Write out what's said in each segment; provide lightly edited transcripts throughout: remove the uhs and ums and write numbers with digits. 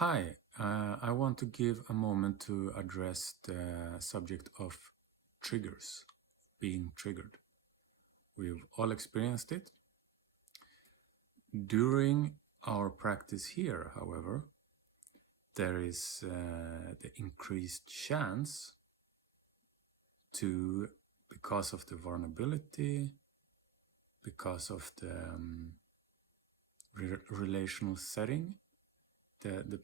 Hi, I want to give a moment to address the subject of triggers, being triggered. We've all experienced it. During our practice here, however, there is the increased chance to, because of the vulnerability, because of the relational setting, the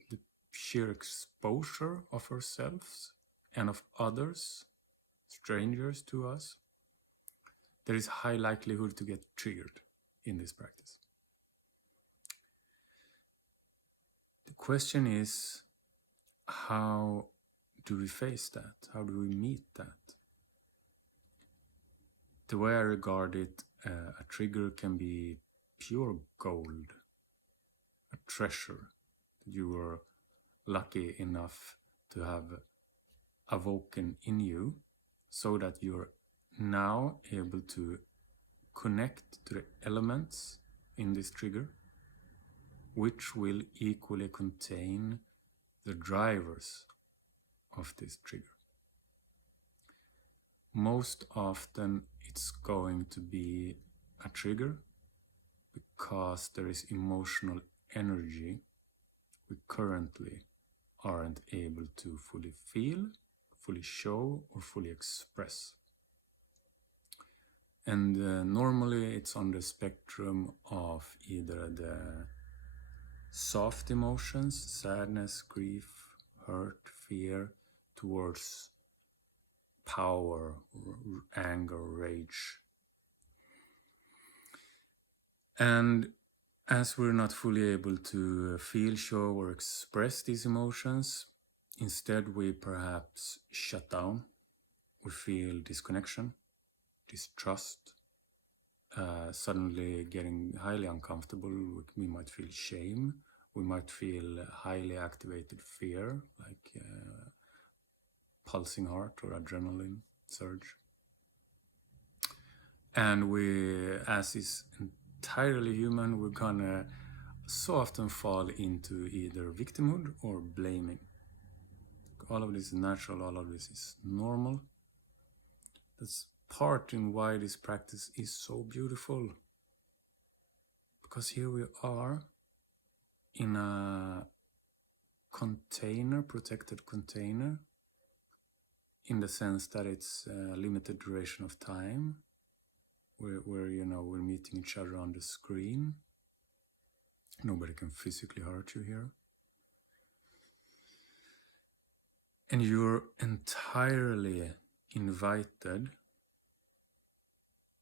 sheer exposure of ourselves and of others, strangers to us, there is high likelihood to get triggered in this practice. The question is, how do we face that? How do we meet that? The way I regard it, a trigger can be pure gold, a treasure that you were lucky enough to have awoken in you, so that you're now able to connect to the elements in this trigger, which will equally contain the drivers of this trigger. Most often it's going to be a trigger because there is emotional energy we currently aren't able to fully feel, fully show, or fully express. And normally it's on the spectrum of either the soft emotions, sadness, grief, hurt, fear, towards power, anger, rage. And as we're not fully able to feel, show, or express these emotions, instead we perhaps shut down. We feel disconnection, distrust, suddenly getting highly uncomfortable. We might feel shame. We might feel highly activated fear, like pulsing heart or adrenaline surge. And we, as is entirely human, we're gonna so often fall into either victimhood or blaming. All of this is natural, all of this is normal. That's part in why this practice is so beautiful. Because here we are in a container, protected container, in the sense that it's a limited duration of time, where we're meeting each other on the screen. Nobody can physically hurt you here. And you're entirely invited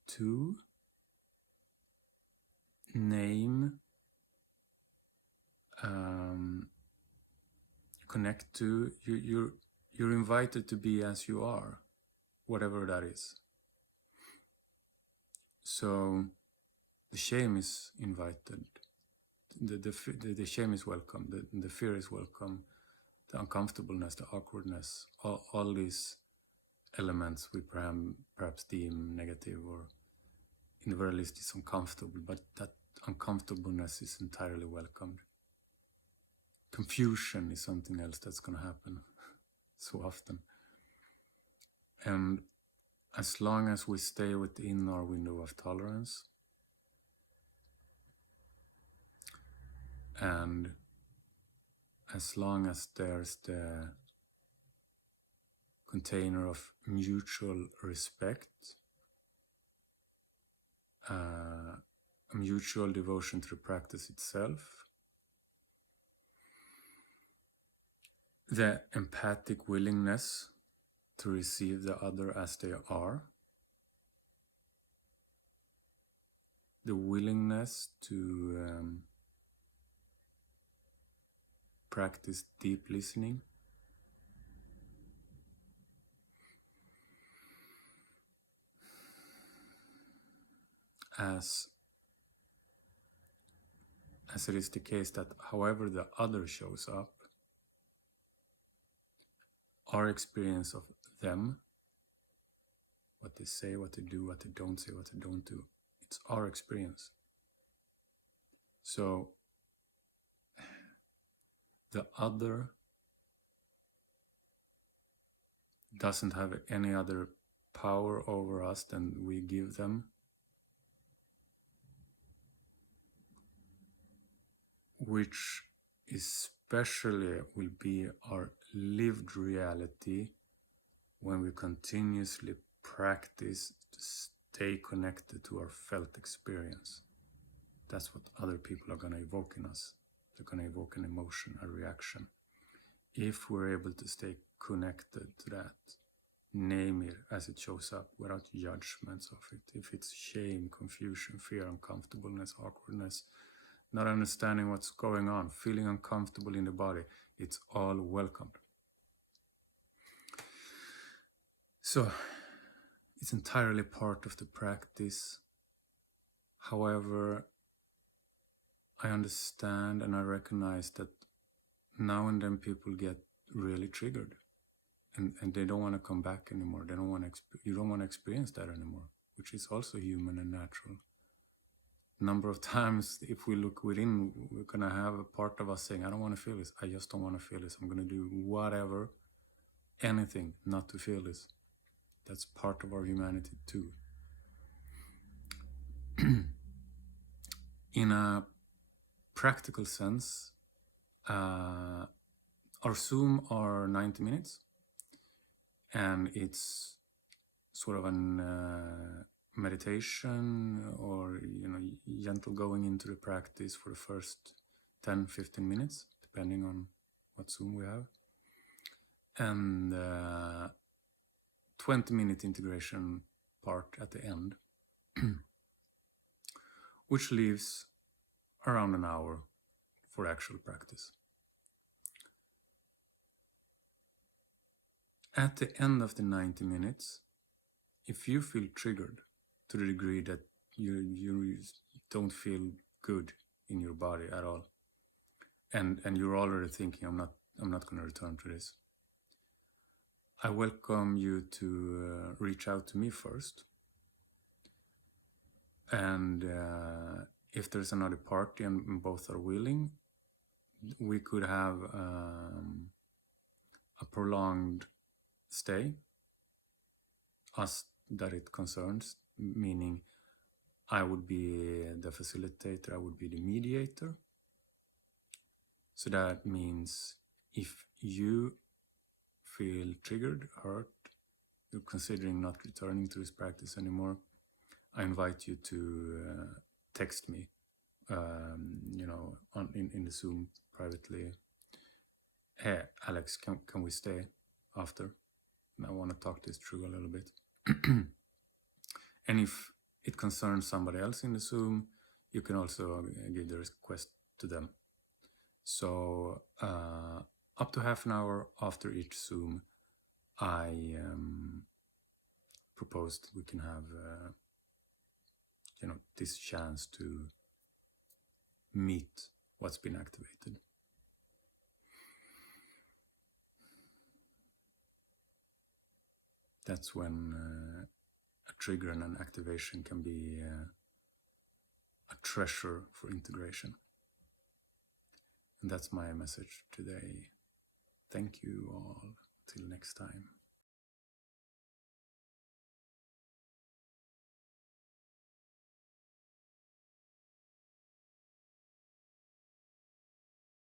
to name, connect to, you're invited to be as you are, whatever that is. So the shame is invited, the shame is welcome, the fear is welcome, the uncomfortableness, the awkwardness, all these elements we perhaps deem negative, or in the very least is uncomfortable, but that uncomfortableness is entirely welcomed. Confusion is something else that's going to happen so often. And as long as we stay within our window of tolerance, and as long as there's the container of mutual respect, a mutual devotion to the practice itself, the empathic willingness to receive the other as they are, the willingness to practice deep listening, as it is the case that however the other shows up, our experience of them, what they say, what they do, what they don't say, what they don't do, it's our experience. So the other doesn't have any other power over us than we give them, which especially will be our lived reality when we continuously practice to stay connected to our felt experience. That's what other people are going to evoke in us. They're going to evoke an emotion, a reaction. If we're able to stay connected to that, name it as it shows up without judgments of it. If it's shame, confusion, fear, uncomfortableness, awkwardness, not understanding what's going on, feeling uncomfortable in the body, it's all welcomed. So it's entirely part of the practice. However, I understand and I recognize that now and then people get really triggered and they don't want to come back anymore. They don't want to you don't want to experience that anymore, which is also human and natural. Number of times, if we look within, we're going to have a part of us saying, I don't want to feel this. I just don't want to feel this. I'm going to do whatever, anything not to feel this. That's part of our humanity too. In a practical sense, our Zoom are 90 minutes, and it's sort of an meditation or gentle going into the practice for the first 10-15 minutes, depending on what Zoom we have, and 20-minute integration part at the end, which leaves around an hour for actual practice. At the end of the 90 minutes, if you feel triggered to the degree that you don't feel good in your body at all, and you're already thinking, I'm not going to return to this, I welcome you to reach out to me first. And if there's another party and both are willing, we could have a prolonged stay, us that it concerns, meaning I would be the facilitator, I would be the mediator. So that means if you feel triggered, hurt, you're considering not returning to this practice anymore, I invite you to text me, in the Zoom privately. Hey, Alex, can we stay after? I want to talk this through a little bit. And if it concerns somebody else in the Zoom, you can also give the request to them. So up to half an hour after each Zoom, I proposed we can have this chance to meet what's been activated. That's when a trigger and an activation can be a treasure for integration. And that's my message today. Thank you all. Till next time.